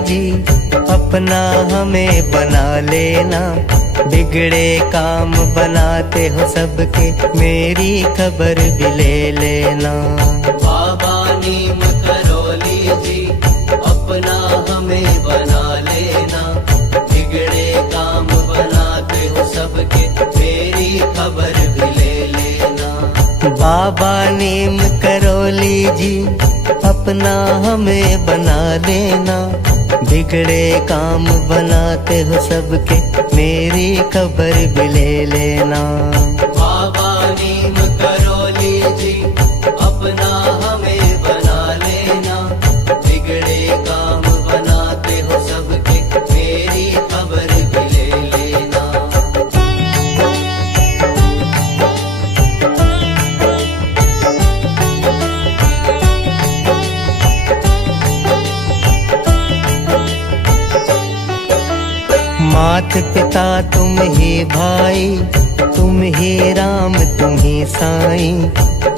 जी अपना हमें बना लेना, बिगड़े काम बनाते हो सबके, मेरी खबर भी ले लेना। बाबा नीम करौली जी अपना हमें बना लेना, बिगड़े काम बनाते हो सबके, मेरी खबर भी ले लेना। बाबा नीम करौली जी अपना हमें बना लेना, बिगड़े काम बनाते हो सबके, मेरी खबर भी ले लेना। बाबा नीम करौली जी अपना हमें बना लेना, बिगड़े काम बनाते हो सबके, मेरी खबर भी ले लेना। मात पिता तुम ही भाई, तुम ही राम तुम ही साईं,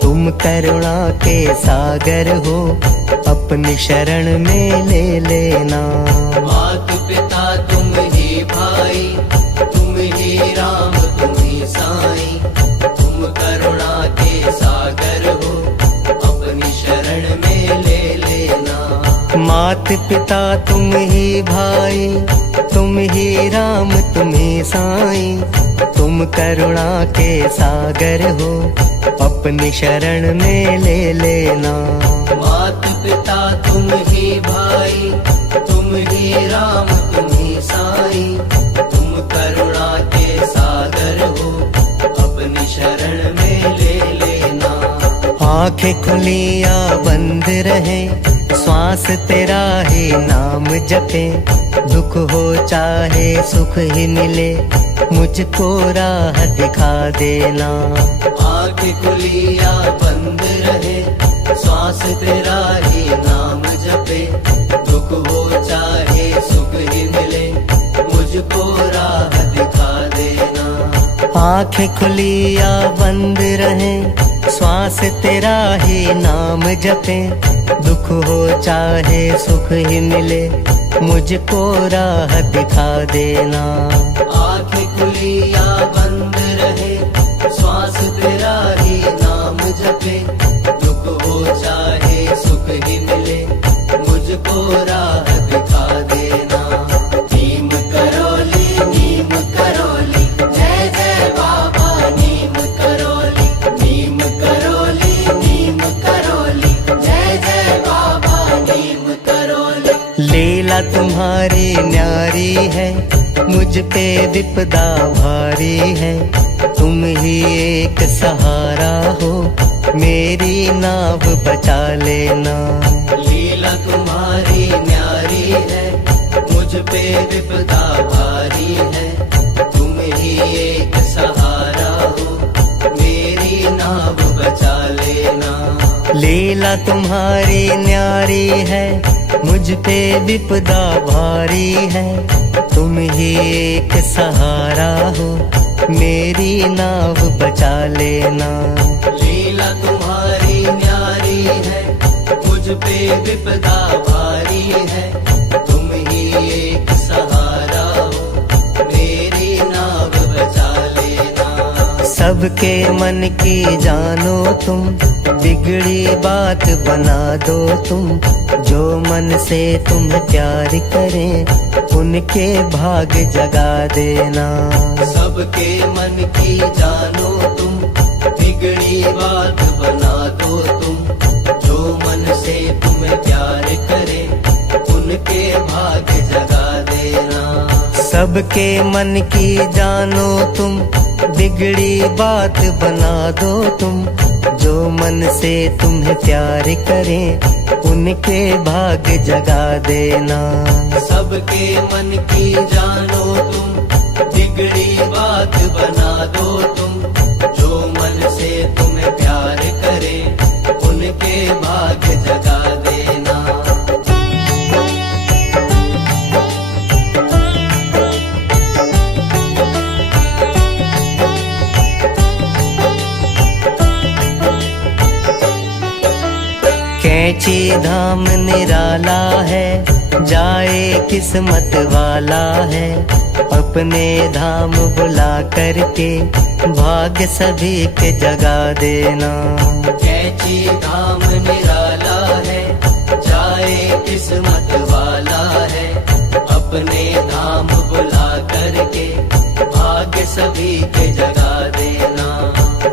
तुम करुणा के सागर हो, अपनी शरण में ले लेना। मात पिता तुम ही भाई, तुम ही राम तुम ही साईं, तुम करुणा के सागर हो, अपनी शरण में ले लेना। मात पिता तुम ही भाई, तुम ही राम तुम ही साईं, तुम करुणा के सागर हो, अपनी शरण में ले लेना। मात पिता तुम ही भाई, तुम ही राम तुम ही साईं, तुम करुणा के सागर हो, अपनी शरण में ले लेना। आंखें खुली या बंद रहे, श्वास तेरा ही नाम जपे, दुख हो चाहे सुख ही मिले, मुझको राह दिखा देना। आंखें खुली या बंद रहे, श्वास तेरा ही नाम जपे, दुख हो चाहे सुख ही मिले, मुझको राह दिखा देना। आंखें खुली या बंद रहे, श्वास तेरा ही नाम जपे, दुख हो चाहे सुख ही मिले, मुझको राह दिखा देना। आंखें खुली या बंद रहे, श्वास तेरा ही नाम जपे, दुख हो चाहे सुख ही मिले, मुझको राह दिखा देना। नीम करौली जय जय बाबा नीम करौली, नीम करौली जय जय बाबा नीम करौली। लीला तुम्हारी न्यारी है, मुझ पे विपदा भारी है, तुम ही एक सहारा हो, मेरी नाव बचा लेना। लीला तुम्हारी न्यारी है, मुझ पे विपदा भारी है, तुम ही एक सहारा हो, मेरी नाव बचा लेना। लीला तुम्हारी न्यारी है, मुझ पे विपदा भारी है, तुम ही एक सहारा हो, मेरी नाव बचा लेना। लीला तुम्हारी न्यारी है, मुझ पे विपदा भारी है, तुम ही एक सहारा हो, मेरी नाव बचा लेना। सबके मन की जानो तुम, बिगड़ी बात बना दो तुम, जो मन से तुम प्यार करें, उनके भाग जगा देना। सबके मन की जानो तुम, बिगड़ी बात बना दो तुम, जो मन से तुम्हें प्यार करे, उनके भाग जगा देना। सबके मन की जानो तुम, बिगड़ी बात बना दो तुम, जो मन से तुम्हें प्यार करें, उनके भाग जगा देना। सबके मन की जानो तुम, बिगड़ी बात बना दो तुम, जो मन से तुम्हें प्यार करे, उनके भाग जगा देना। कैंची धाम निराला है, जाए किस्मत वाला है, अपने धाम बुला करके भाग्य सभी के जगा देना। कैची धाम निराला है, जाए किस्मत वाला है, अपने धाम बुला करके भाग्य सभी के जगा देना।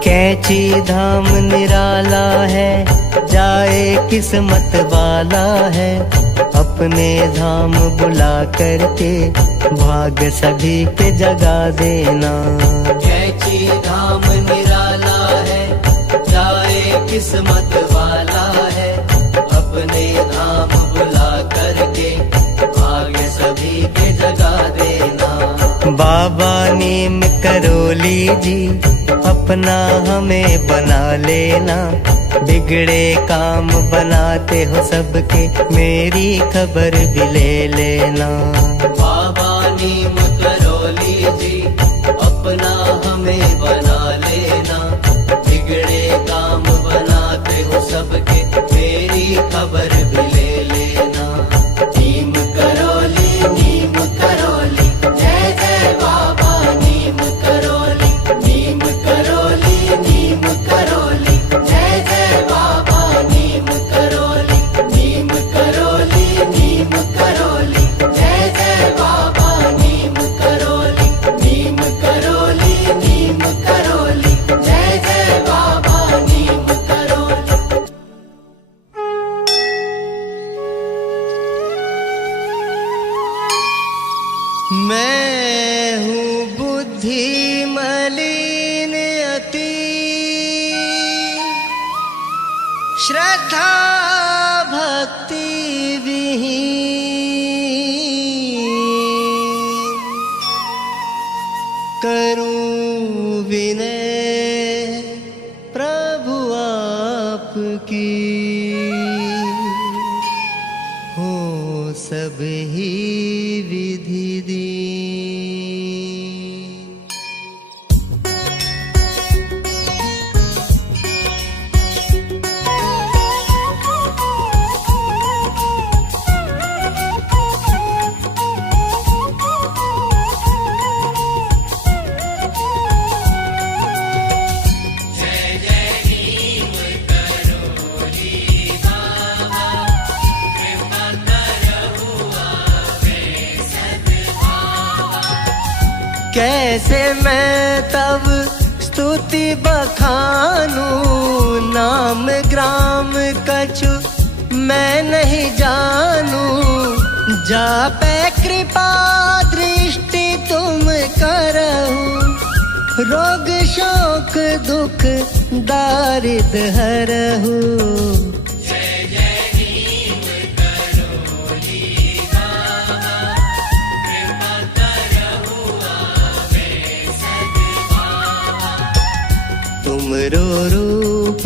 कैची धाम निराला है, जाए किस्मत वाला है, अपने धाम बुला करके भाग्य सभी के जगा देना। कैची धाम निराला है, जाए किस्मत वाला है, अपने धाम बुला करके भाग्य सभी के जगा देना। बाबा नीम करोली जी अपना हमें बना लेना, बिगड़े काम बनाते हो सबके, मेरी खबर भी ले लेना। बाबा नीम करोली जी अपना हमें बना लेना, बिगड़े काम बनाते हो सबके, मेरी खबर भी ले लेना। नीम करोली जय जय बाबा नीम करोली, नीम करोली जय जय बाबा नीम करोली, नीम करोली जय जय बाबा नीम करोली, नीम करोली जय जय बाबा नीम करोली। मैं हूँ बुद्धि मलिन अति, श्रद्धा भक्ति विहीन, करूं विनय प्रभु आपकी, हो सब ही विधि दी। कैसे मैं तब स्तुति बखानूं, नाम ग्राम कछु मैं नहीं जानूं, जापे कृपा दृष्टि तुम करहु, रोग शोक दुख दारिद्र हरहु। तुमरो रूप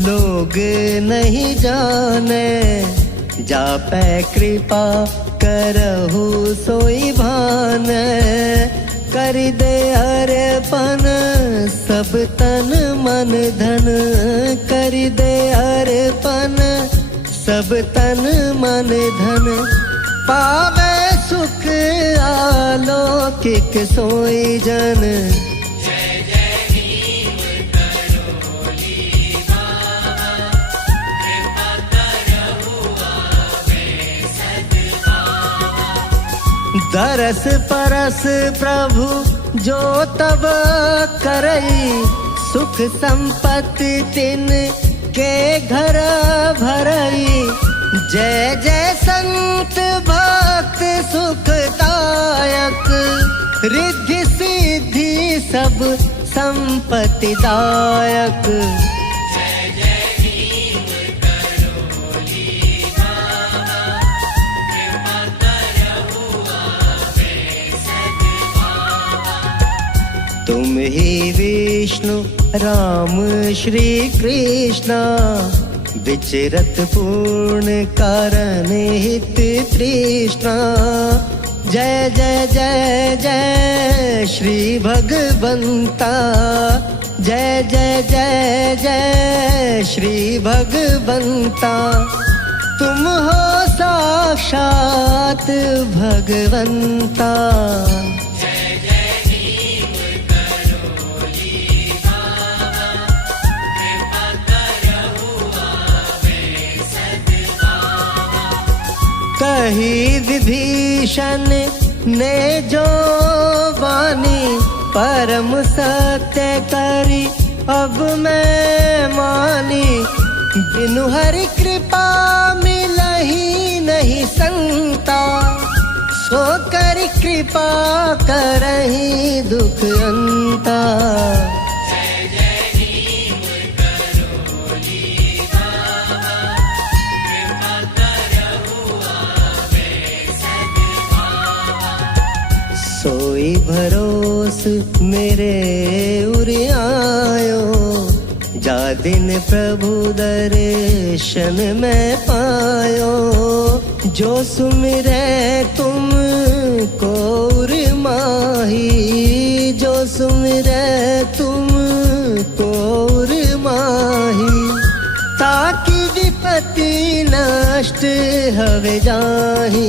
लोग नहीं जाने, जापै कृपा करहु सोई भान, कर दे अर्पण सब तन मन धन, कर दे अर्पण सब तन मन धन, पावे सुख आलौकिक सोई जन। दरस परस प्रभु जो तब करई, सुख संपत्ति तिन के घर भरई, जय जय संत भक्त सुखदायक, रिद्धि सिद्धि सब संपत्ति दायक। तुम ही विष्णु राम श्री कृष्ण, विचरत पूर्ण कारण हित तृष्णा, जय जय जय जय श्री भगवंता, जय जय जय जय श्री भगवंता। तुम हो साक्षात भगवंता। कही विभीषण ने जो वाणी परम सत्य करी अब मैं मानी। बिनु हरि कृपा मिलही नहीं संता, सो कर कृपा करही दुख अंता। सोई भरोस मेरे उरि आयो, जा दिन प्रभु दर्शन में पायो। जो सुमिरै तुम को उरि माही, जो सुमिरै तुम को उरि माही। ताकि विपत्ति नष्ट हवे जाही।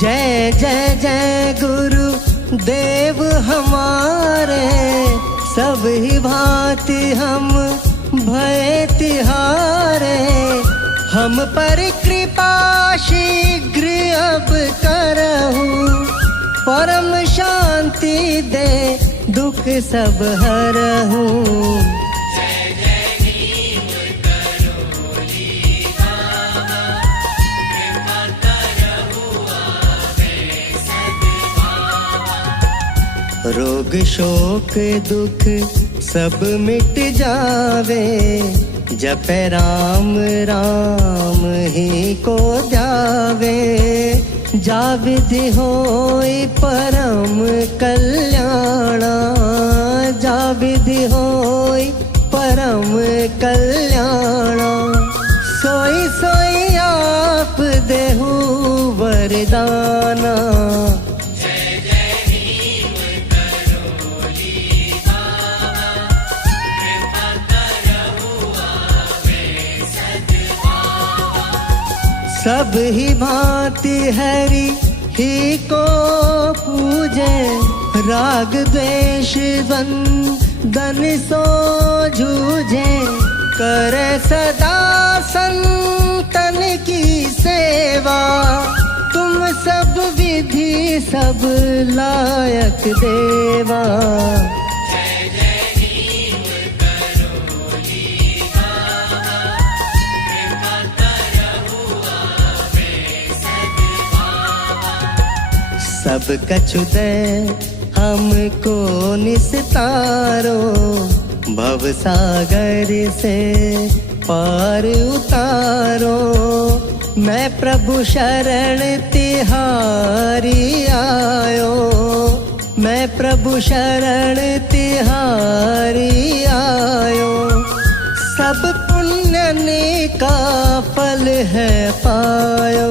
जय जय जय गुरु देव हमारे, सब ही भांति हम भय तिहारे। हम पर कृपा शीघ्र अब करहु, परम शांति दे दुख सब हरहु। रोग शोक दुख सब मिट जावे, जपै राम राम ही को ध्यावे। जा विधि होई परम कल्याणा, जा विधि होई परम कल्याणा। सोई सोई आप देहु वरदाना। सब ही भांति हरि ही को पूजे, राग द्वेष बंधन सो जूझे। करे सदा संतन की सेवा, तुम सब विधि सब लायक देवा। सब कछु दे हमको निस्तारो, भव सागर से पार उतारो। मैं प्रभु शरण तिहारी आयो, मैं प्रभु शरण तिहारी आयो। सब पुण्य का फल है पायो।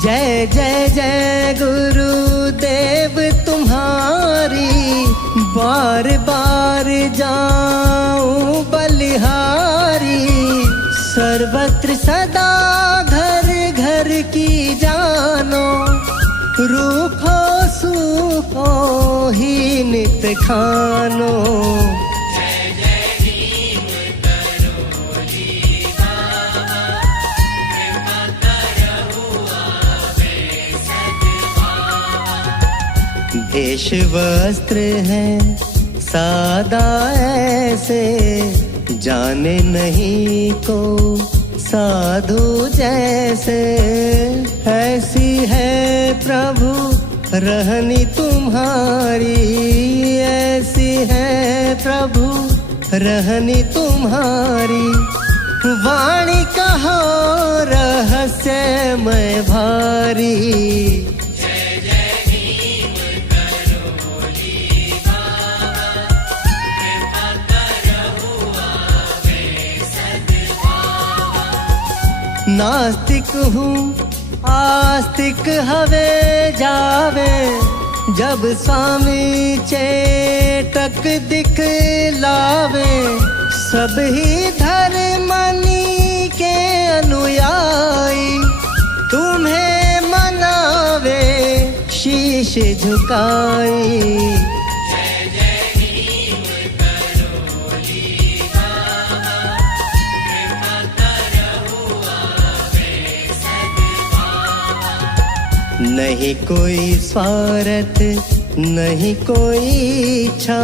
जय जय जय गुरुदेव तुम्हारी, बार बार जाऊं बलिहारी। सर्वत्र सदा घर घर की जानो, रूखो सूखो ही नित खानो। वेश वस्त्र है सादा ऐसे, जाने नहीं को साधु जैसे। ऐसी है प्रभु रहनी तुम्हारी, ऐसी है प्रभु रहनी तुम्हारी। वाणी कहो रहस्यमय भारी। नास्तिक हूँ आस्तिक हवे जावे, जब स्वामी चेटक दिखलावे। सब ही धर्मनी के अनुयायी, तुम्हें मनावे शीश झुकाई। नहीं कोई स्वार्थ नहीं कोई इच्छा,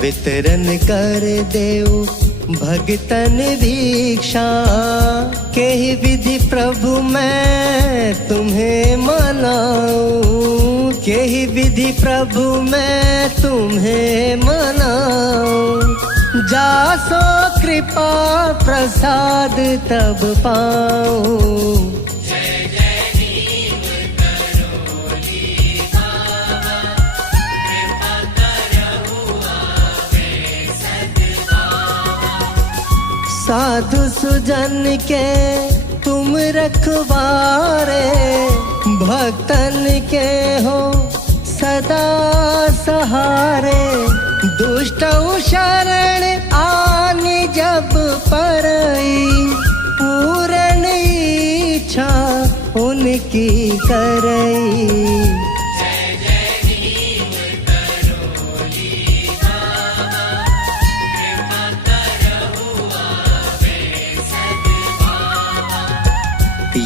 वितरण कर देऊ भगतन भिक्षा। के ही विधि प्रभु मैं तुम्हें मनाऊं, के ही विधि प्रभु मैं तुम्हें मनाऊं। जासो कृपा प्रसाद तब पाऊं। साधु सुजन के तुम रखवारे, भक्तन के हो सदा सहारे। दुष्ट शरण आनी जब परई, पूर्ण इच्छा उनकी करई।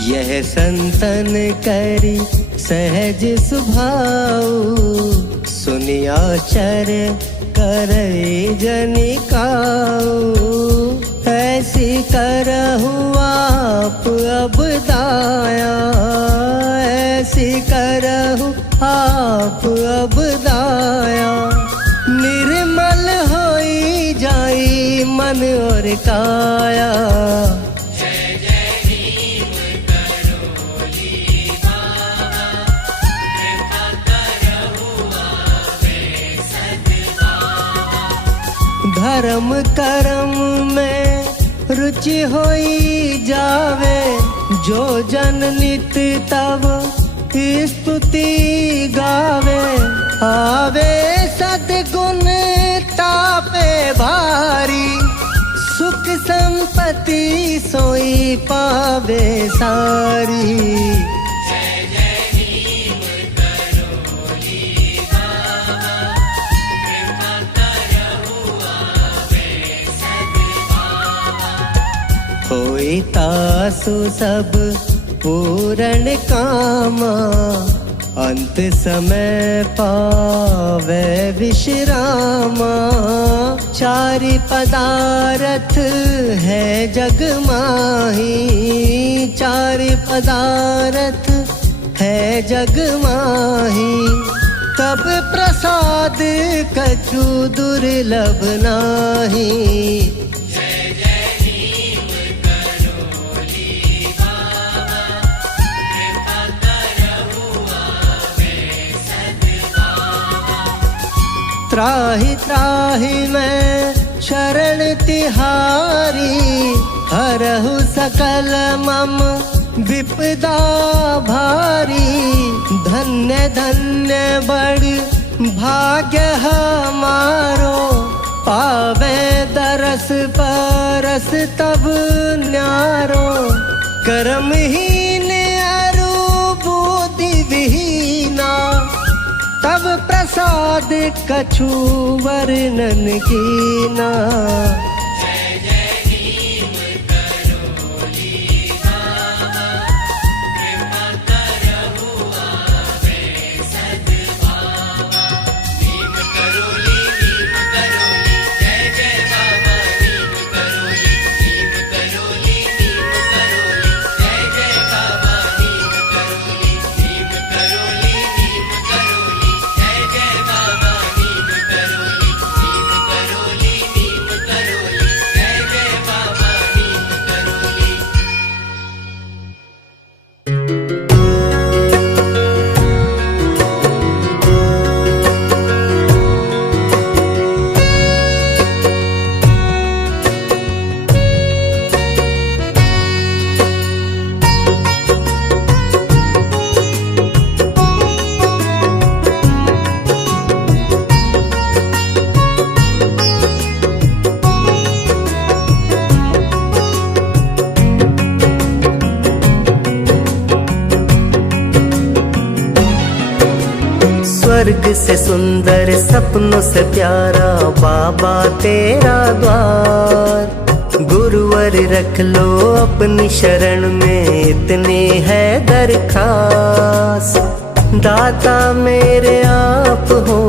यह संतन करी सहज सुभाऊ, सुनिया चर करे जनिकाऊ। ऐसी करहु आप अब दाया, ऐसी करहु आप अब दाया। निर्मल होई जाई मन और काया। धर्म कर्म में रुचि होई जावे, जो जन नित तब स्तुति गावे। आवे सद्गुण तापे भारी, सुख संपत्ति सोई पावे सारी। होई तासु सब पूर्ण कामा, अंत समय पावे विश्रामा। चारि पदार्थ है जग माही, चारि पदार्थ है जग माही। तब प्रसाद कछु दुर्लभ नाही। त्राहि त्राहि मैं शरण तिहारी, हरहु सकल मम विपदा भारी। धन्य धन्य बड़ भाग्य हमारो, पावे दरस परस तब न्यारो। कर्महीन अरु बुद्धि विहीना, तब प्रसाद कछु वर्णन कीना। स्वर्ग से सुंदर सपनों से प्यारा बाबा तेरा द्वार। गुरुवर रख लो अपनी शरण में इतनी है दरखास। दाता मेरे आप हो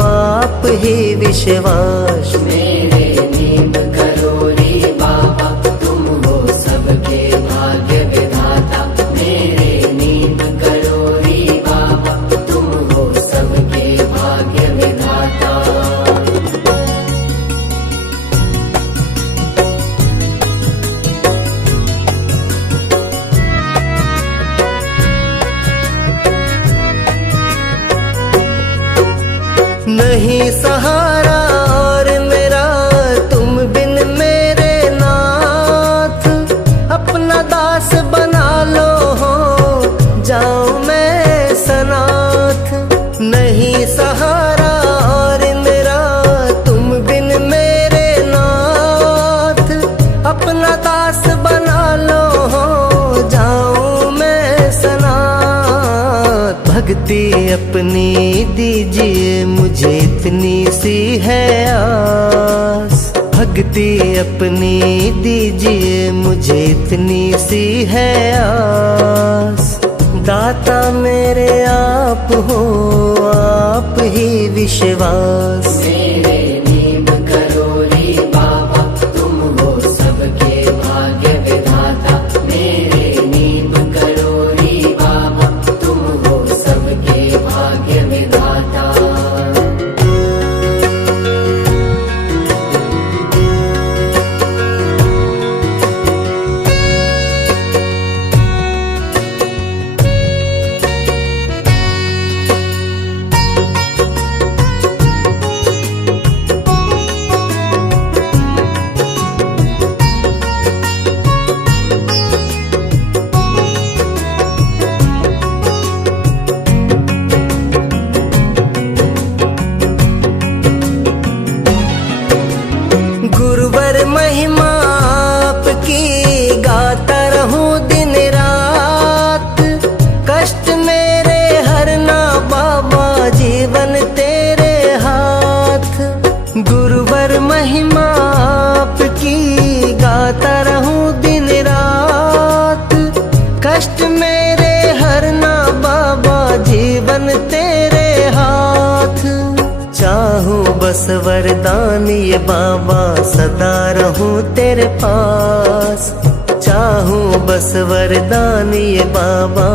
आप ही विश्वास। मेरे नींद करो रे बाबा, तुम हो सबके भाग्य विधाता। मेरे नींद करो रे बाबा, तुम हो सबके भाग्य विधाता। नहीं सहारा और मेरा तुम बिन मेरे नाथ। अपना दास बना लो हो जाऊं मैं सनाथ। नहीं सहारा और मेरा तुम बिन मेरे नाथ। अपना दास बना लो हो जाऊं मैं सनाथ। भक्ति अपनी दीजिए मुझे इतनी सी है आस। भक्ति अपनी दीजिए मुझे इतनी सी है आस। दाता मेरे आप हो आप ही विश्वास। मेरे नींद करो रे बाबा, तुम हो सबके भाग्य विधाता। मेरे नींद करो रे बाबा, तुम हो सबके भाग्य विधाता। गुरुवर महिमा आपकी गाता रहूं दिन रात। कष्ट मेरे हरना बाबा जीवन तेरे हाथ। गुरुवर महिमा आपकी गाता रहूं दिन रात। कष्ट मेरे हरना बाबा जीवन तेरे हाथ। चाहूं बस वरदान ये बाबा सदा रहूं तेरे पास। चाहूं बस वरदान ये बाबा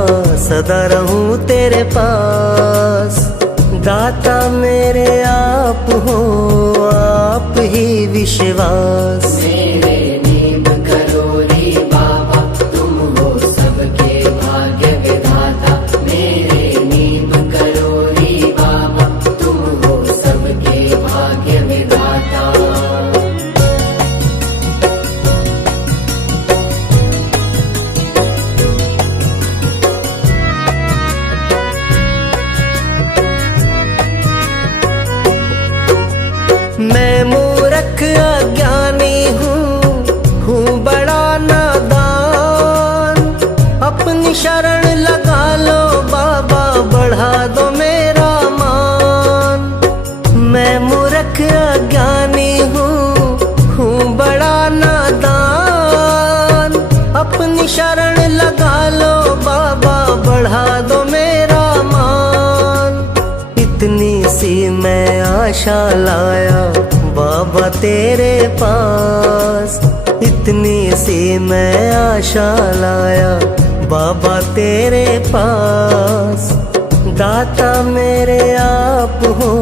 सदा रहूं तेरे पास। दाता मेरे आप हो आप ही विश्वास। मेरे नींद करो रे बाबा, तुम हो सबके भाग्य विधाता। मेरे नींद करो रे बाबा, तुम हो सबके भाग्य विधाता। मैं मूर्ख अज्ञानी हूँ बड़ा नादान। अपनी शरण लगा लो बाबा बढ़ा दो मेरा मान। मैं मूर्ख अज्ञानी हूँ बड़ा नादान। अपनी शरण लगा लो बाबा बढ़ा दो मेरा मान। इतनी सी मैं आशा लाया बाबा तेरे पास। इतनी सी मैं आशा लाया बाबा तेरे पास। दाता मेरे आप हो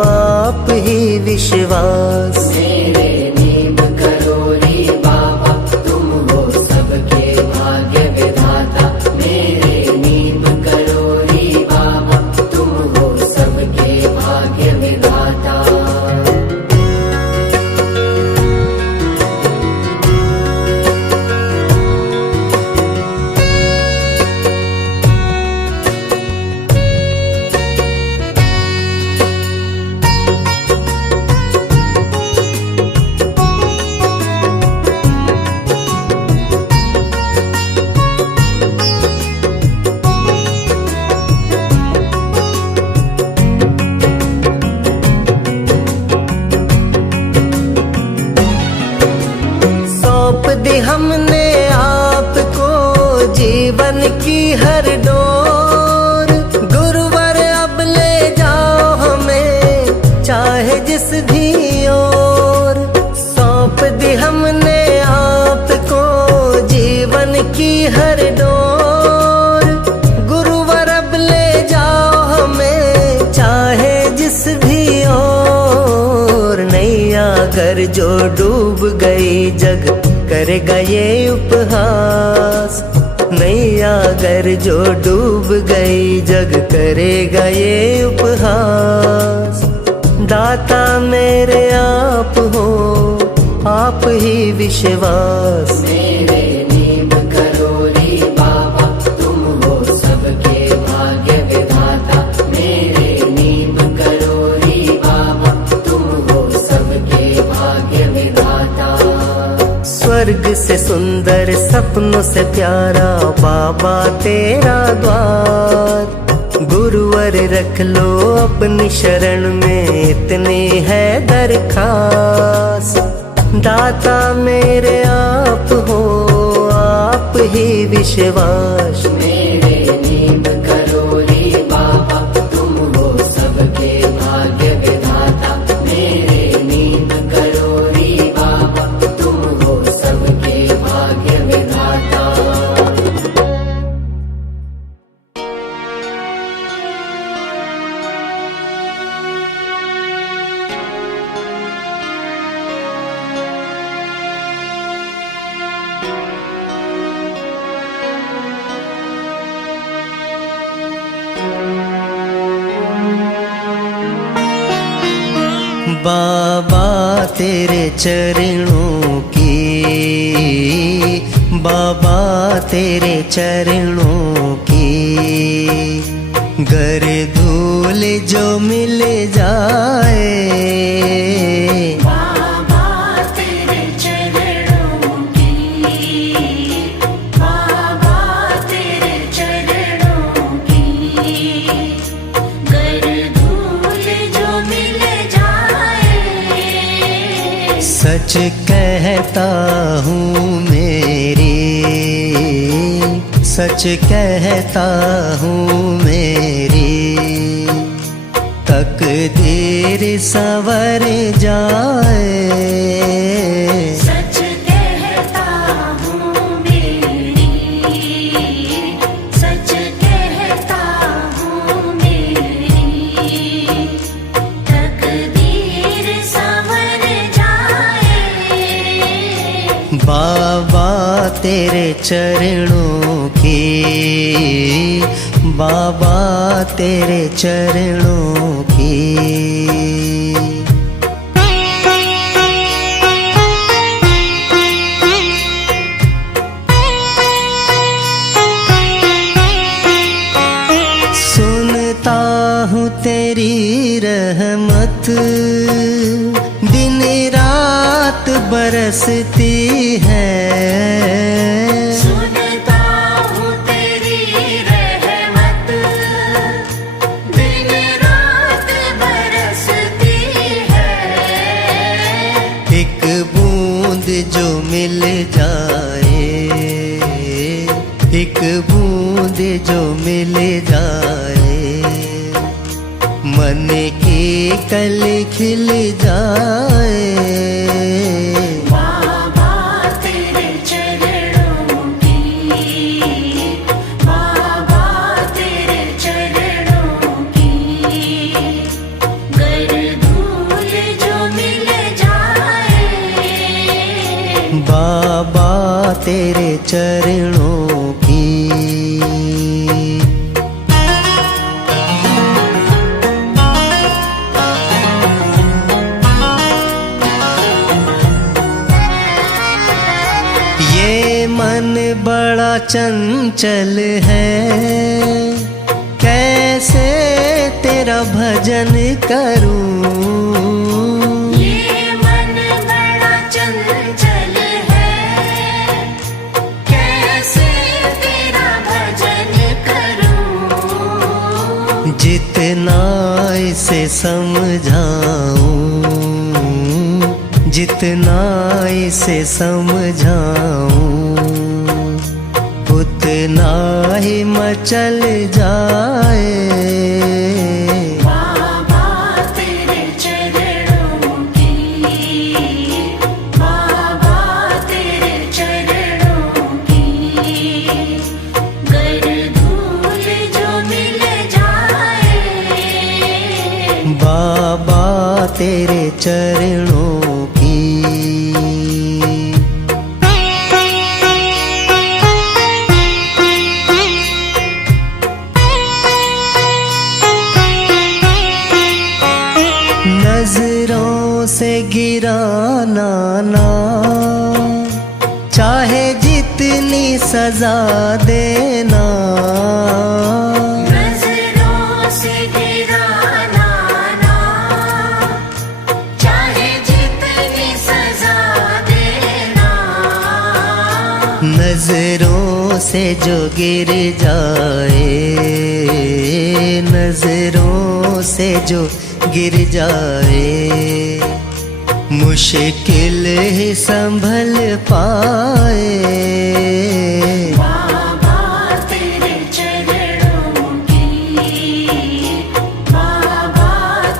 आप ही विश्वास। मेरे नींद करो रे बाबा, तुम हो सबके भाग्य विधाता। मेरे नींद करो रे बाबा, तुम हो सबके भाग्य विधाता। जीवन की हर डोर। गुरुवर अब ले जाओ हमें चाहे जिस भी ओर। सौंप दी हमने आपको जीवन की हर डोर। गुरुवर अब ले जाओ हमें चाहे जिस भी ओर। नैया अगर जो डूब गई जग करेगा ये उपहास। नैया अगर जो डूब गई जग करेगा ये उपहास। दाता मेरे आप हो आप ही विश्वास। मेरे नीम करोरी बाबा तुम हो सबके भाग्य विधाता। मेरे नीम करोरी बाबा तुम हो सबके भाग्य विधाता। स्वर्ग से सुंदर सपनों से प्यारा बाबा तेरा द्वार। गुरुवर रख लो अपनी शरण में इतनी है दरखास। दाता मेरे आप हो आप ही विश्वास। मेरे नीम करोरी बाबा तुम हो सबके भाग्य विधाता। मेरे नीम करोरी बाबा तुम हो सबके भाग्य विधाता। बाबा तेरे चरणों की, बाबा तेरे चरणों की गर धूल जो मिल जाए। बाबा तेरे चरणों की, बाबा तेरे चरणों की गर धूल जो मिल जाए। सच कहता हूँ मेरी, सच कहता हूँ मेरी तकदीर संवर जाए। सच कहता हूँ मेरी, सच कहता हूँ मेरी तकदीर संवर जाए। बाबा तेरे चरणों की, बाबा तेरे चरणों की। सुनता हूँ तेरी रहमत दिन रात बरसती है। सुनता हूँ तेरी रहमत दिन रात बरसती है। एक बूंद जो मिल जाए, एक बूंद जो मिल जाए मन की कली खिल जाए। बाबा तेरे चरणों की, बाबा तेरे चरणों की गर धूल जो मिल जाए। बाबा तेरे चरणों की। ये मन बड़ा चंचल है, कैसे तेरा भजन करूं। ये मन बड़ा चंचल है, कैसे तेरा भजन करूं। जितना इसे समझाऊं, जितना इसे समझाऊं कितना ही मचल जाए, बाबा तेरे चरणों की, बाबा तेरे चरणों की, गर धूल जो मिल जाए, बाबा तेरे चरणों की। नजरों से गिराना ना, चाहे जितनी सजा देना, नजरों से गिराना ना, चाहे जितनी सजा देना, नजरों से जो गिर जाए, नजरों से जो गिर जाए, मुश्किल ही संभल पाए, बाबा तेरे चरणों की, बाबा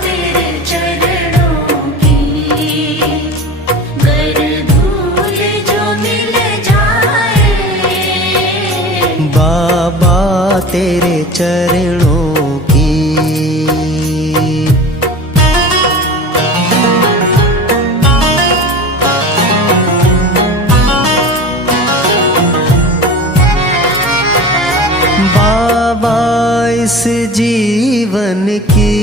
तेरे चरणों की, गर धूल जो मिल जाए, बाबा तेरे चरणों की। बाबा इस जीवन की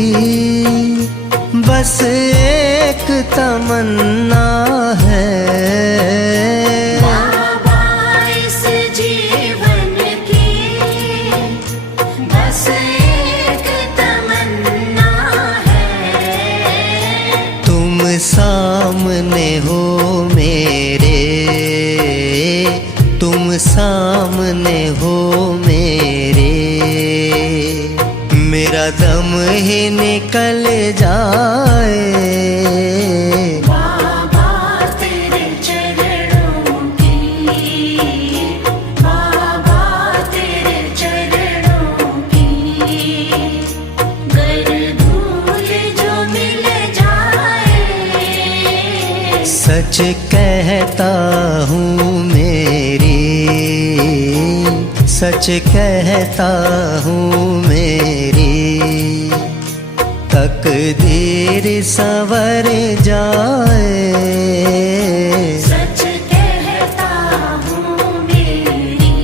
बस एक तमन्ना है, बाबा इस जीवन की बस एक तमन्ना है, तुम सामने हो मेरे, तुम सामने हो मेरे, मेरा दम ही निकल जाए, बाबा तेरे चरणों की, बाबा तेरे चरणों की, गर धूल जो मिल जाए, सच कहता हूँ मेरी, सच कहता हूँ मेरी, तकदीर संवर जाए, सच कहता हूँ मेरी,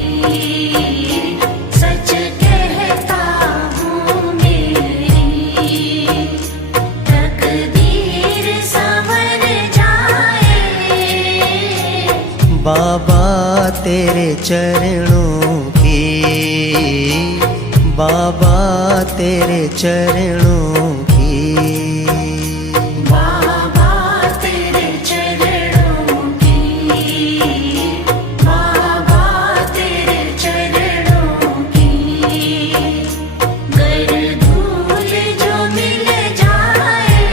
सच कहता हूँ मेरी, तकदीर संवर जाए, बाबा तेरे चरणों की, बाबा तेरे चरणों की, बाबा तेरे चरणों की, बाबा तेरे चरणों की, गर धूल जो मिल जाए,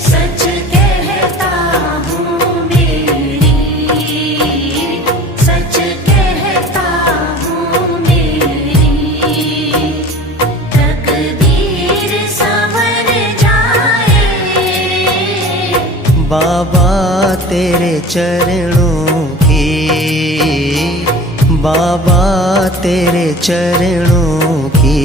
सच कहता हूँ मेरी, सच कहता हूँ मेरी, तकदीर संवर जाए, बाबा तेरे चरणों की, बाबा तेरे चरणों की।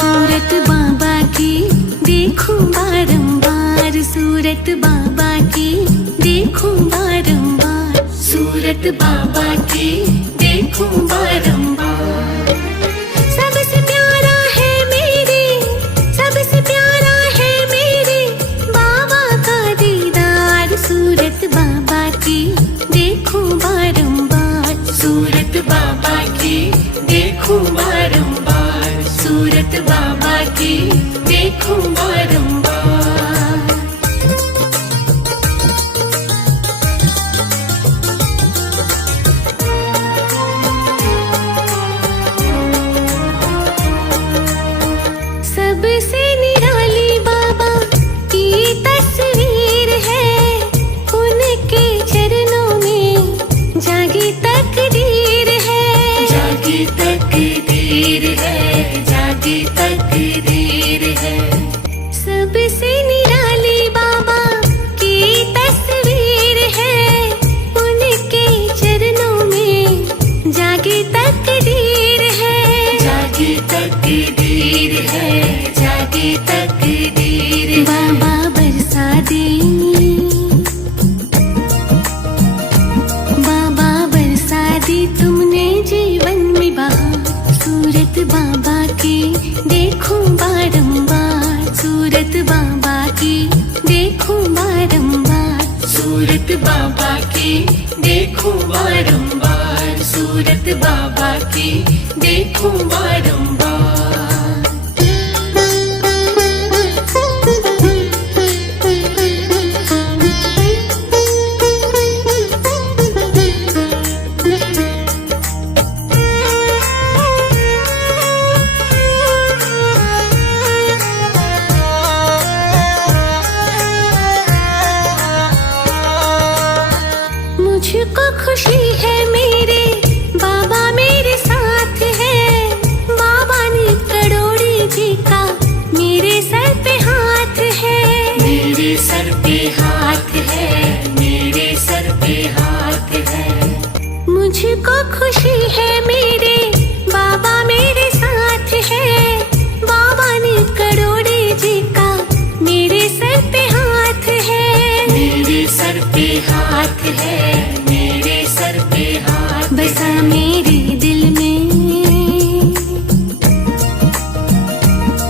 सूरत बाबा की देखूं बारंबार, सूरत बाबा की देखूं बारंबार, सूरत बाबा की देखूं बारंबार। सबसे प्यारा है मेरे, सबसे प्यारा है मेरे बाबा का दीदार, सूरत बाबा की देखूं बारंबार, सूरत बाबा की सूरत बाबा की देखूं बारंबार। सबसे निराली बाबा की तस्वीर है, उनके चरणों में जागी तकदीर है, जागी तकदीर है, जागी तकदीर है। सबसे निराली बाबा की तस्वीर है, उनके चरणों में जागी तकदीर है, जागी तकदीर है, जागी तकदीर। बाबा बरसा दे, बाबा बरसा दी तुमने जीवन में बहार। सूरत बाबा की देखूं बारंबार, सूरत बाबा की देखूं बारंबार, सूरत बाबा की देखूं बारंबार, सूरत बाबा की देखूं बारंबार। मुझको खुशी है मेरे बाबा मेरे साथ है, बाबा ने करोड़ी जी का मेरे सर पे हाथ है, मेरे सर पे हाथ है, मेरे सर पे हाथ है। मुझको खुशी है मेरे बाबा मेरे साथ है, बाबा ने करोड़ी जी का मेरे सर पे हाथ है, मेरे सर पे हाथ है, मेरे सर पे हाथ। बसा मेरे दिल में,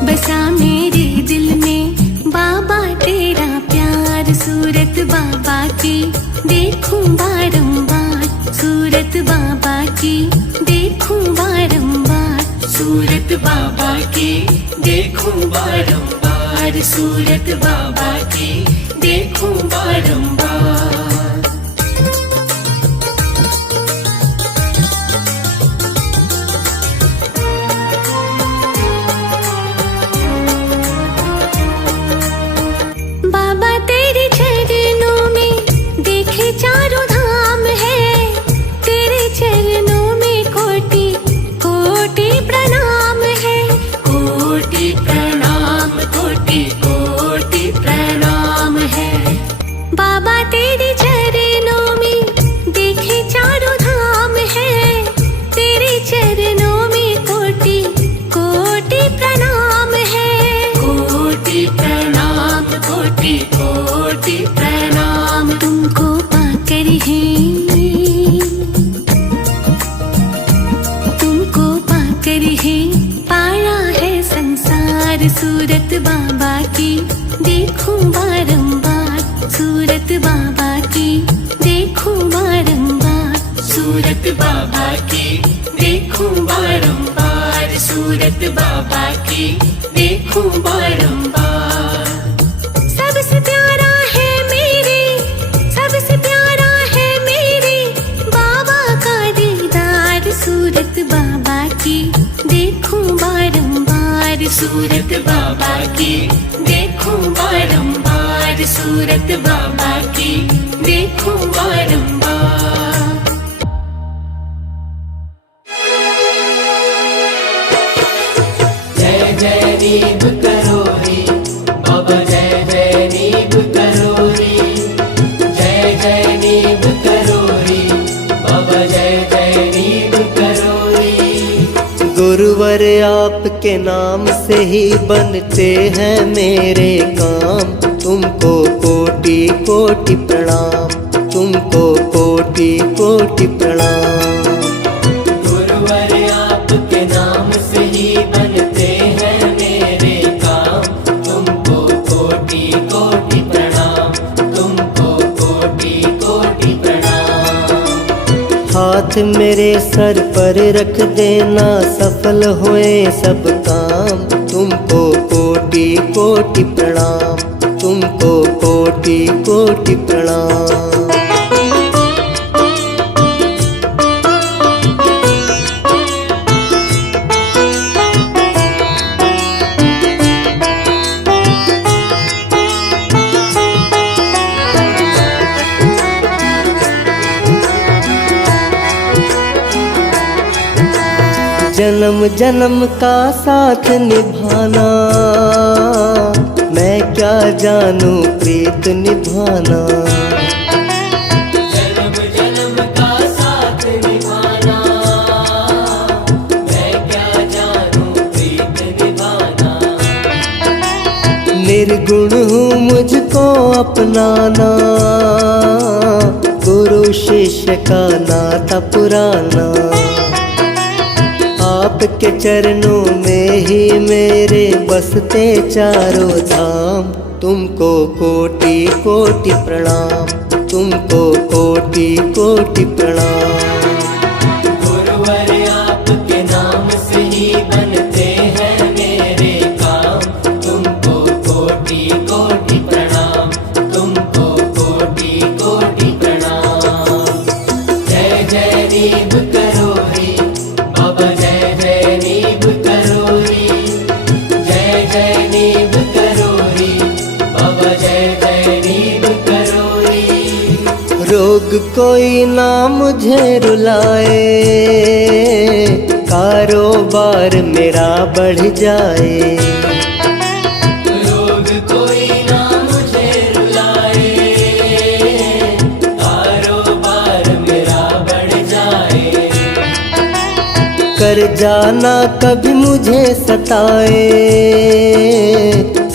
बसा मेरे दिल में बाबा तेरा प्यार। सूरत बाबा की देखूं बारंबार, सूरत बाबा की देखूं बारंबार, सूरत बाबा की देखूं बारंबार, सूरत बाबा की देखूं बारंबार। बाबा तेरे चरणों में देखे चारों धाम है, तेरे चरणों में कोटि कोटि प्रणाम है, कोटि प्रणाम, कोटि कोटि प्रणाम है। बाबा तेरे चरणों में देखे चारों धाम है, तेरे चरणों में कोटि कोटि प्रणाम है, कोटि प्रणाम, कोटि कोटि प्रणाम। तुमको पाकर है, तुमको पाकर है पाया है संसार। सूरत बाबा की देखूं बारंबार, सूरत बाबा की देखूं बारंबार, सूरत बाबा की देखूं बारंबार, सूरत बाबा की देखूं बारंबार। सबसे प्यारा है मेरे, सबसे प्यारा है मेरे बाबा का दीदार। सूरत बाबा की देखूं बारंबार, सूरत बाबा की देखूं बारंबार, सूरत बाबा की देखूं बारंबार। जय जय नीब करोरी बाबा, जय जय नीब करोरी, जय जय नीब करोरी बाबा, जय जय नीब करोरी। गुरुवर आपके नाम से ही बनते हैं मेरे काम, तुमको कोटि कोटि प्रणाम, तुमको कोटि कोटि प्रणाम। गुरुवर आपके नाम से ही बनते हैं मेरे काम, तुमको कोटि कोटि प्रणाम, तुमको कोटि कोटि प्रणाम। हाथ मेरे सर पर रख देना, सफल होए सब काम, धाम, तुमको कोटि कोटि प्रणाम, तुमको कोटि कोटि प्रणाम। जन्म जन्म का साथ निभाना, मैं क्या जानूं प्रीत निभाना। जन्म जन्म का साथ निभाना, मैं क्या जानूं प्रीत निभाना। निर्गुण हूँ मुझको अपनाना, गुरु शिष्य का नाता पुराना। आपके चरणों में ही मेरे बसते चारों धाम, तुमको कोटि कोटि प्रणाम, तुमको कोटि कोटि प्रणाम। गुरुवर आपके नाम से ही बनते हैं मेरे काम, तुमको कोटि कोटि प्रणाम, तुमको कोटि कोटि प्रणाम। जय जय नीब करोरी बाबा, जय जय नीब करोरी, जय जय नीब करोरी बाबा, जय जय नीब करोरी। रोग कोई ना मुझे रुलाए, कारोबार मेरा बढ़ जाए। रोग कोई ना मुझे रुलाए, कारोबार मेरा बढ़ जाए। कर जाना कभी मुझे सताए,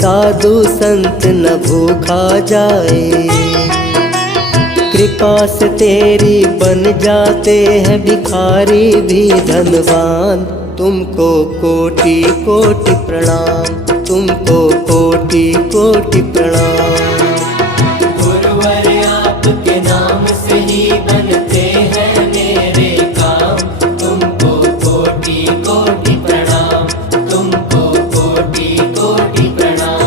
साधु संत न भूखा जाए। कृपा से तेरी बन जाते हैं भिखारी भी धनवान, तुमको कोटि कोटि प्रणाम, तुमको कोटि कोटि प्रणाम। गुरुवर आपके नाम से ही बनते हैं मेरे काम, तुमको कोटि कोटि प्रणाम, तुमको कोटि कोटि प्रणाम।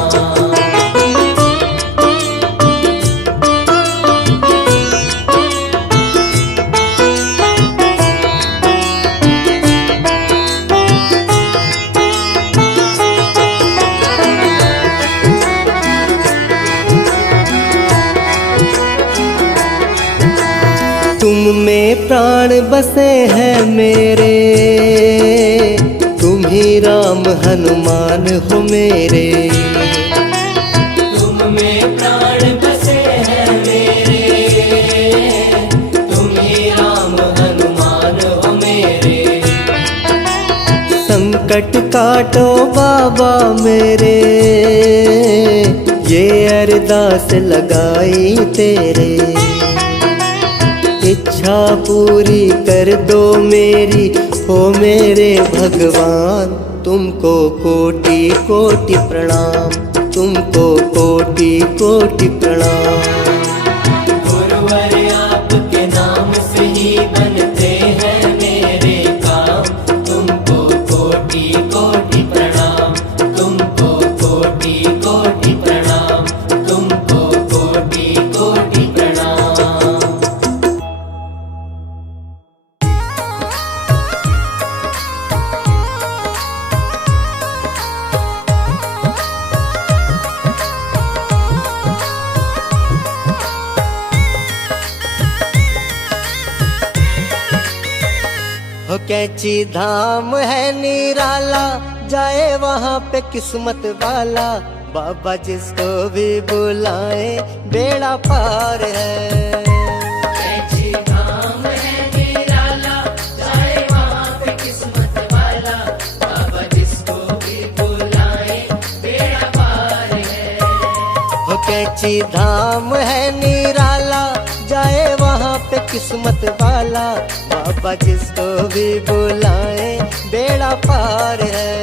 तुम में प्राण बसे हैं मेरे, तुम ही राम हनुमान हो मेरे। तुम में प्राण बसे हैं मेरे, तुम ही राम हनुमान हो मेरे। संकट काटो बाबा मेरे, ये अरदास लगाई तेरे। इच्छा पूरी कर दो मेरी, हो मेरे भगवान, तुमको कोटि कोटि प्रणाम, तुमको कोटि कोटि प्रणाम। गुरुवर आपके नाम से ही बनते हैं मेरे काम, तुमको कोटि कोटि प्रणाम, तुमको कोटि कोटि प्रणाम, तुमको कोटि कोटि प्रणाम। हो कैची धाम है निराला, जाए वहाँ पे किस्मत वाला। बाबा जिसको भी बुलाए बेड़ा पार है। कैची धाम है निराला, जाए वहाँ पे किस्मत वाला। बाबा जिसको भी बुलाए बेड़ा पार है। हो कैची धाम है निराला, जाए वहाँ पे किस्मत वाला। बाबा जिसको भी बुलाए बेड़ा पार है।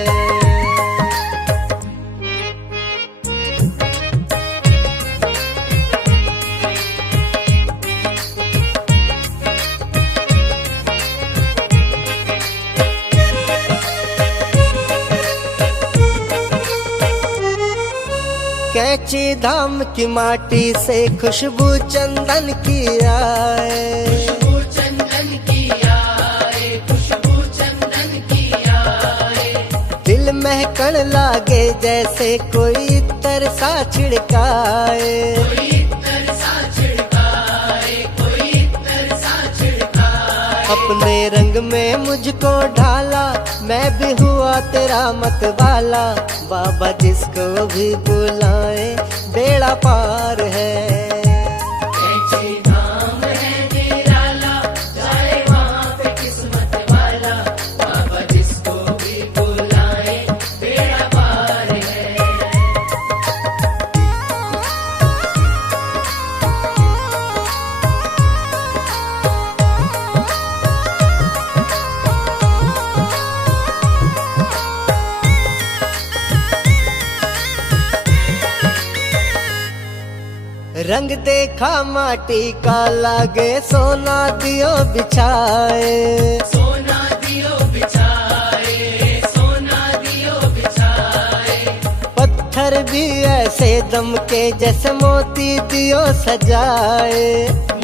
कैंची धाम की माटी से खुशबू चंदन की आए, खुशबू चंदन की आए, खुशबू चंदन की आए। दिल महकन लागे जैसे कोई तरसा छिड़काए, कोई तरसा छिड़काए, कोई तरसा छिड़काए। अपने रंग में मुझको ढाला, मैं भी हुआ तेरा मतवाला। बाबा जिसको भी बुलाए बेड़ा पार है। कैंची धाम है निराला, जाए वहाँ पे किस्मत वाला। बाबा जिसको भी बुलाए बेड़ा पार है। रंग देखा माटी का लागे सोना दियो बिछाए, सोना दियो बिछाए, सोना दियो बिछाए। पत्थर भी ऐसे दम के जैसे मोती दियो सजाए।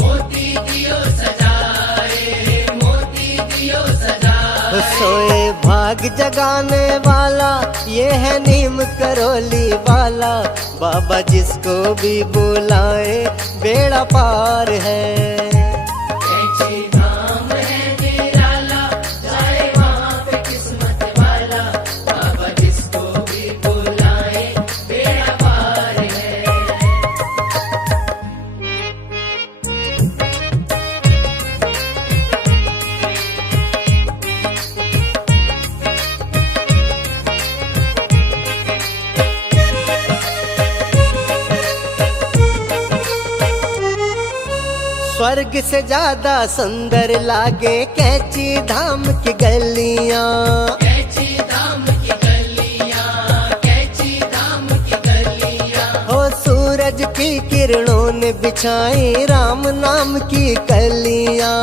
मोती दियो सजाए, मोती दियो सजाए। सोए भाग जगाने वाला ये है नीम करोली वाला। बाबा जिसको भी बुलाए बेड़ा पार है। कैंची धाम है निराला, जाए वहाँ पे किस्मत वाला। बाबा जिसको भी बुलाए बेड़ा पार है। स्वर्ग से ज्यादा सुंदर लागे कैंची धाम की गलियां। कैंची धाम की गलियां, कैंची धाम की गलियां। हो सूरज की किरणों ने बिछाई राम नाम की कलियां।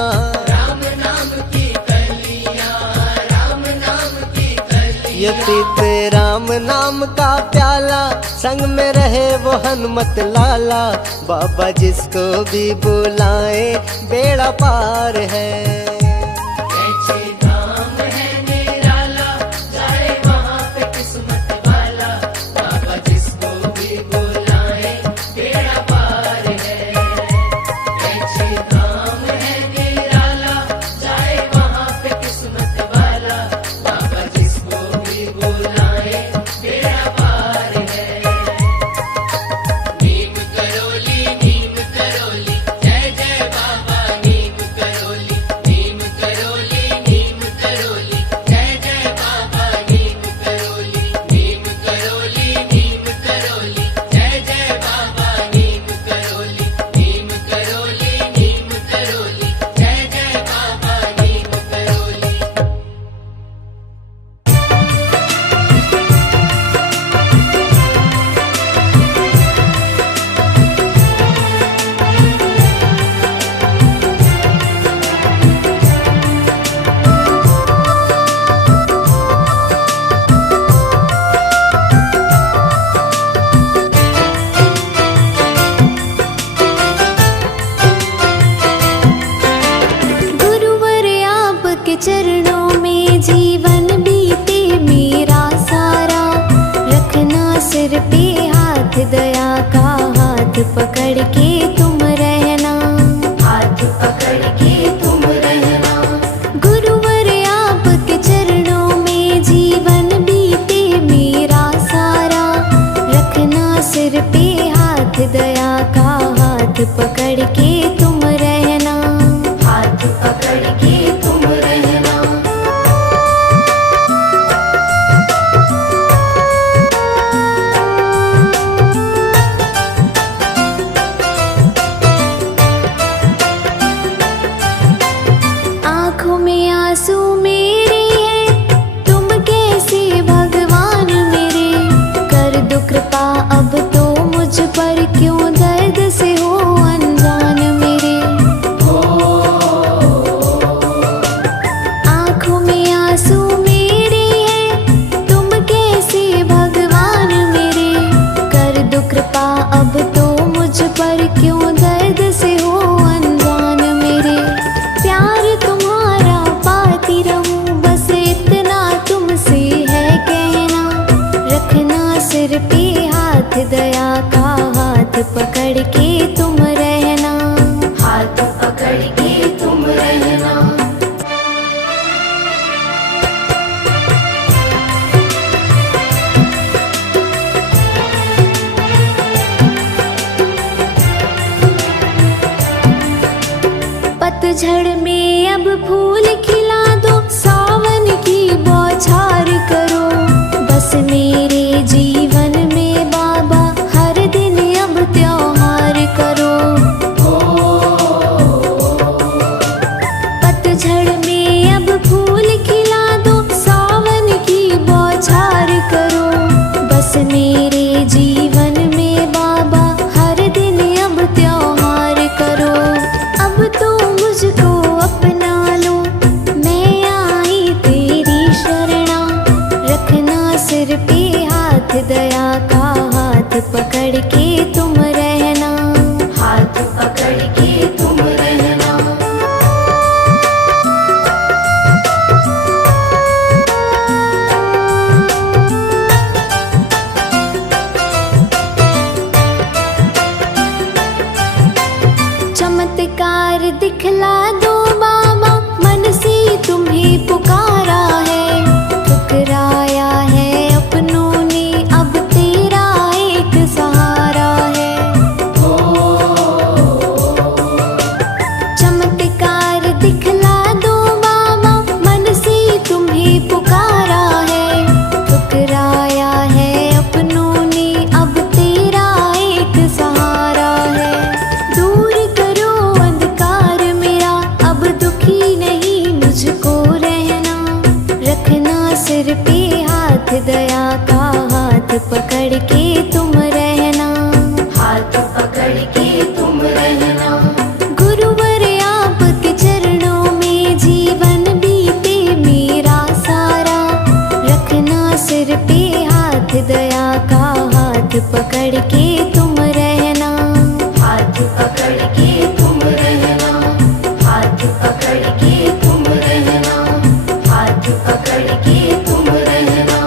राम नाम की कलियां, राम नाम की कलियां। ये पीते राम नाम का प्याला, संग में रहे वो हनुमत लाला। बाबा जिसको भी बुलाए बेड़ा पार है। कैंची धाम है निराला, जाए वहाँ पे किस्मत वाला। बाबा जिसको भी बुलाए बेड़ा पार है। कैंची धाम है निराला, जाए वहाँ पे किस्मत वाला। बाबा जिसको भी बुलाए बेड़ा पार है। नीम करोली, नीम करोली, जय जय बाबा। नीम करोली, नीम करोली, नीम करोली, जय जय बाबा। नीम करोली, नीम करोली, नीम करोली, जय जय बाबा। नीम करोली, नीम करोली, नीम करोली, जय जय बाबा। नीम करोली। गुरुवर आपके चरणों में जीवन बीते मेरा सारा। रखना सिर पे हाथ दया का, हाथ पकड़ के तुम रहना, हाथ पकड़ के तुम रहना। गुरुवर आपके चरणों में जीवन बीते मेरा सारा। रखना सिर पे हाथ दया का, हाथ पकड़ के तुम रहना, हाथ पकड़ के तुम रहना। पतझड़ में अब फूल खिला दो, सावन की बौछार करो। बस मेरे जीवन में बाबा हर दिन अब त्योहार करो। पतझड़ में अब फूल खिला दो, सावन की बौछार करो। बस मेरे जीवन में बाबा हर दिन अब त्योहार करो। अब तो मुझको अपना लो, मैं आई तेरी शरणा। रखना सिर पे हाथ, दया का हाथ पकड़ के तुम रहना, हाथ पकड़ के तुम रहना। चमत्कार दिखला दो बाबा, मन से तुम्हें पुकारा है। ठुकराया है अपनों ने, अब तेरा एक सहारा है। चमत्कार दिखला दो बाबा, मन से तुम्हें पुकारा है। ठुकराया है अपनों ने, अब तेरा एक सहारा है। दूर करो अंधकार मेरा, अब दुखी नहीं मुझको रहना। रखना सिर पे हाथ, दया का हाथ पकड़ के तुम रहना, हाथ पकड़ के तुम रहना। गुरुवर आपके चरणों में जीवन बीते मेरा सारा। रखना सिर पे हाथ, दया का हाथ पकड़ के तुम रहना, हाथ पकड़ के तुम रहना, हाथ पकड़ के तुम रहना, हाथ पकड़ के तुम रहना।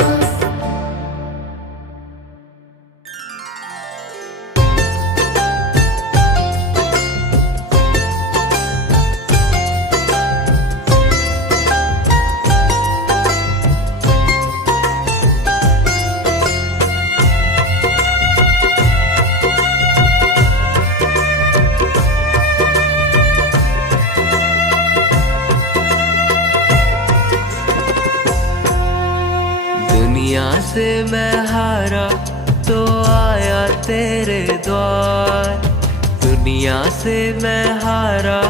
दुनिया से मैं हारा तो आया तेरे द्वार। दुनिया से मैं हारा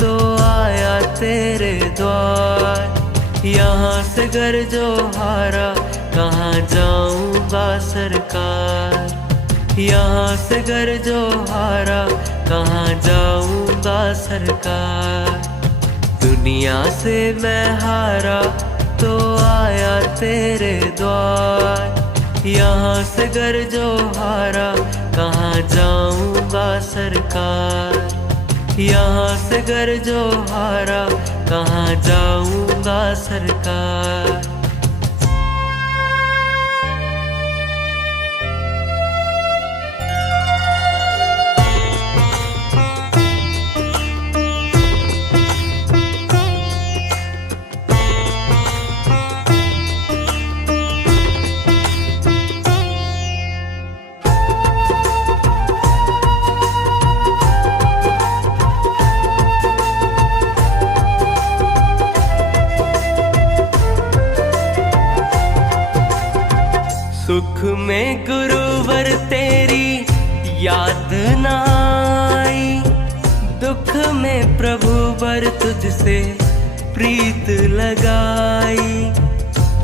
तो आया तेरे द्वार। यहाँ से घर जो हारा कहाँ जाऊँगा सरकार। यहाँ से घर जो हारा कहाँ जाऊँगा सरकार। दुनिया से मैं हारा तो आया तेरे द्वार। यहाँ से घर जो हारा कहाँ जाऊँगा सरकार। यहाँ से घर जो हारा कहाँ जाऊँगा सरकार। सुख में गुरुवर तेरी याद न आई। दुख में प्रभुवर तुझसे प्रीत लगाई।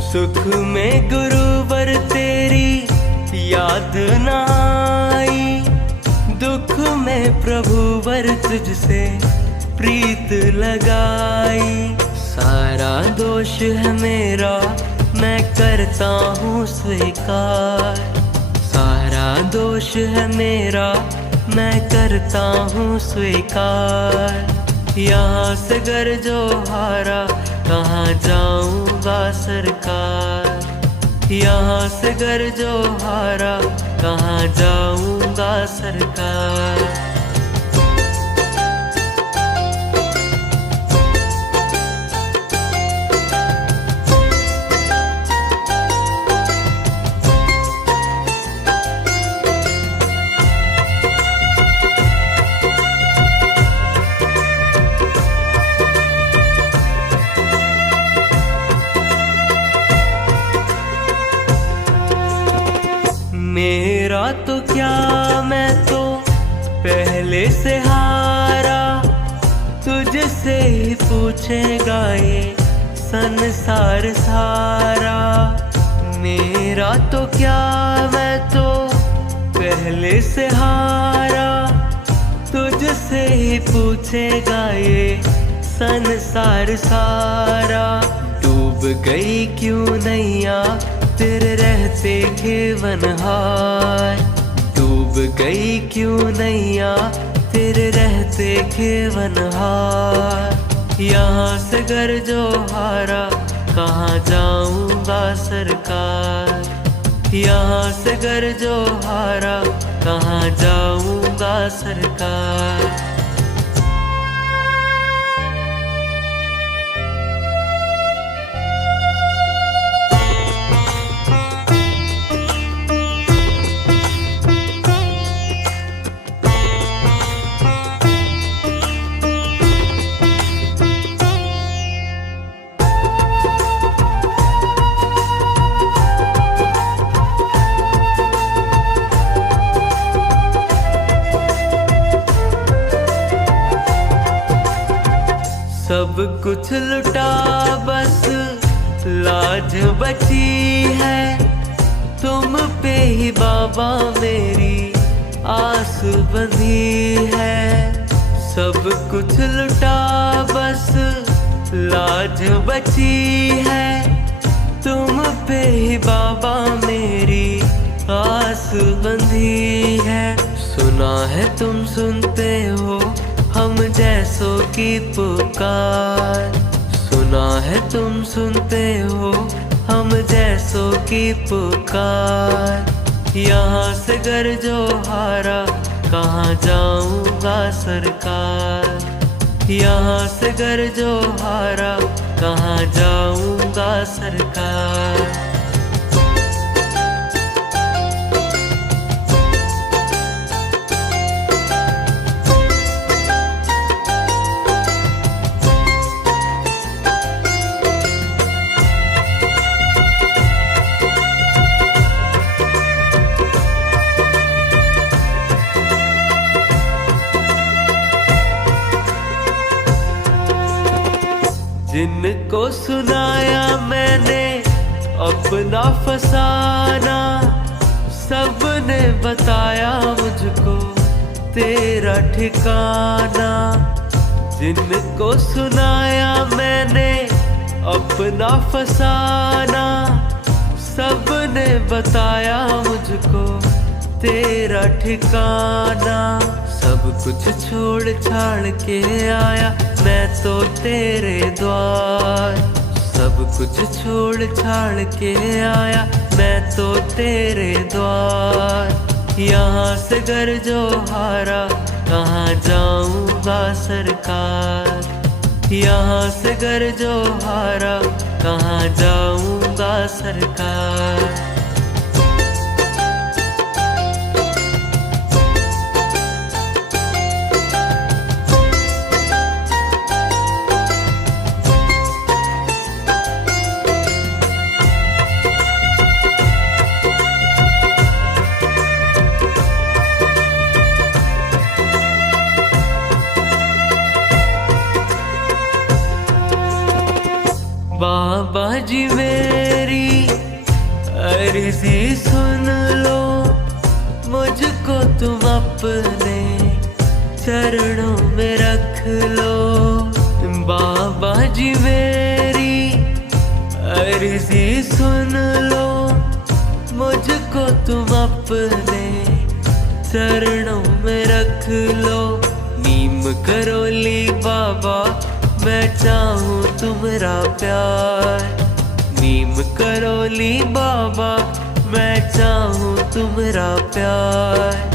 सुख में गुरुवर तेरी याद न आई। दुख में प्रभुवर तुझसे प्रीत लगाई। सारा दोष है मेरा मैं करता हूँ स्वीकार। सारा दोष है मेरा मैं करता हूँ स्वीकार। यहाँ से घर जो हारा कहाँ जाऊँगा सरकार। यहाँ से घर जो हारा कहाँ जाऊँगा सरकार। तो क्या मैं तो पहले से हारा, तुझसे ही पूछेगा ये संसार सारा। मेरा तो क्या मैं तो पहले से हारा, तुझसे ही पूछेगा ये संसार सारा। डूब गई क्यों नैया तेरे रहते खेवनहार, डूब गई क्यों नैया तेरे रहते खेवनहार। यहाँ से घर जो हारा कहाँ जाऊंगा सरकार, यहाँ से घर जो हारा कहाँ जाऊंगा सरकार। सब कुछ लुटा बस लाज बची है, तुम पे ही बाबा मेरी आस बंधी है। सब कुछ लुटा बस लाज बची है, तुम पे ही बाबा मेरी आस बंधी है। सुना है तुम सुनते हो हम जैसों की पुकार, सुना है तुम सुनते हो हम जैसों की पुकार। यहाँ से घर जो हारा कहाँ जाऊंगा सरकार, यहाँ से घर जो हारा कहाँ जाऊंगा सरकार। जिनको सुनाया मैंने अपना फसाना, सबने बताया मुझको तेरा ठिकाना। जिनको सुनाया मैंने अपना फसाना, सबने बताया मुझको तेरा ठिकाना। सब कुछ छोड़ छाड़ के आया मैं तो तेरे द्वार, सब कुछ छोड़ छाड़ के आया मैं तो तेरे द्वार। यहाँ से घर जो हारा कहाँ जाऊंगा सरकार, यहाँ से घर जो हारा कहाँ जाऊंगा सरकार। बाबा जी मेरी अर्जी सुन लो, मुझको तुम अपने चरणों में रख लो। बाबा जी मेरी अर्जी सुन लो, मुझको तुम अपने चरणों में रख लो। नीम करोली बाबा मैं चाहूँ तुम्हारा प्यार, नीम करोली बाबा मैं चाहूँ तुम्हारा प्यार।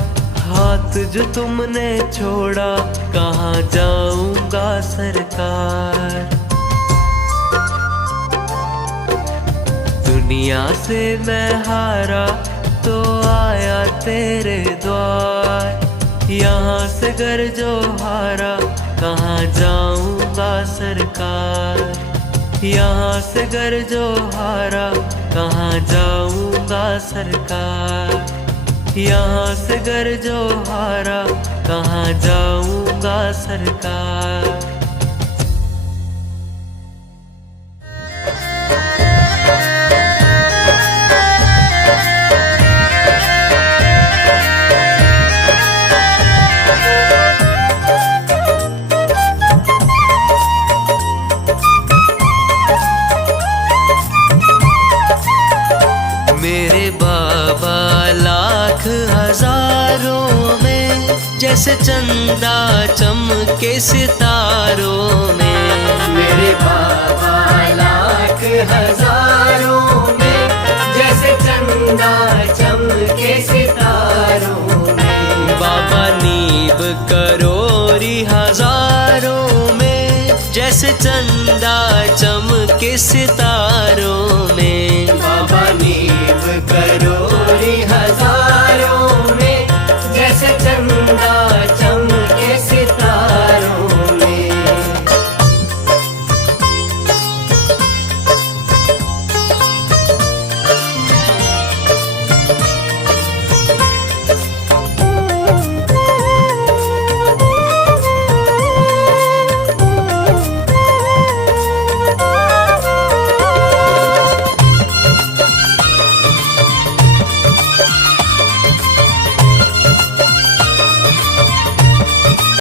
हाथ जो तुमने छोड़ा कहाँ जाऊंगा सरकार, दुनिया से मैं हारा तो आया तेरे द्वार। यहाँ से घर जो हारा कहाँ जाऊंगा सरकार, यहाँ से घर जो हारा कहाँ जाऊंगा सरकार। यहाँ से गर जो हारा कहाँ जाऊंगा सरकार। मेरे बाबा लाख हजारों में जैसे चंदा चमके सितारों में। मेरे बाबा लाख हजारों में जैसे चंदा चमके सितारों में। बाबा नीब करोड़ी हजारों में जैसे चंदा चमके सितारों में। बाबा नीब करोड़ी हजारों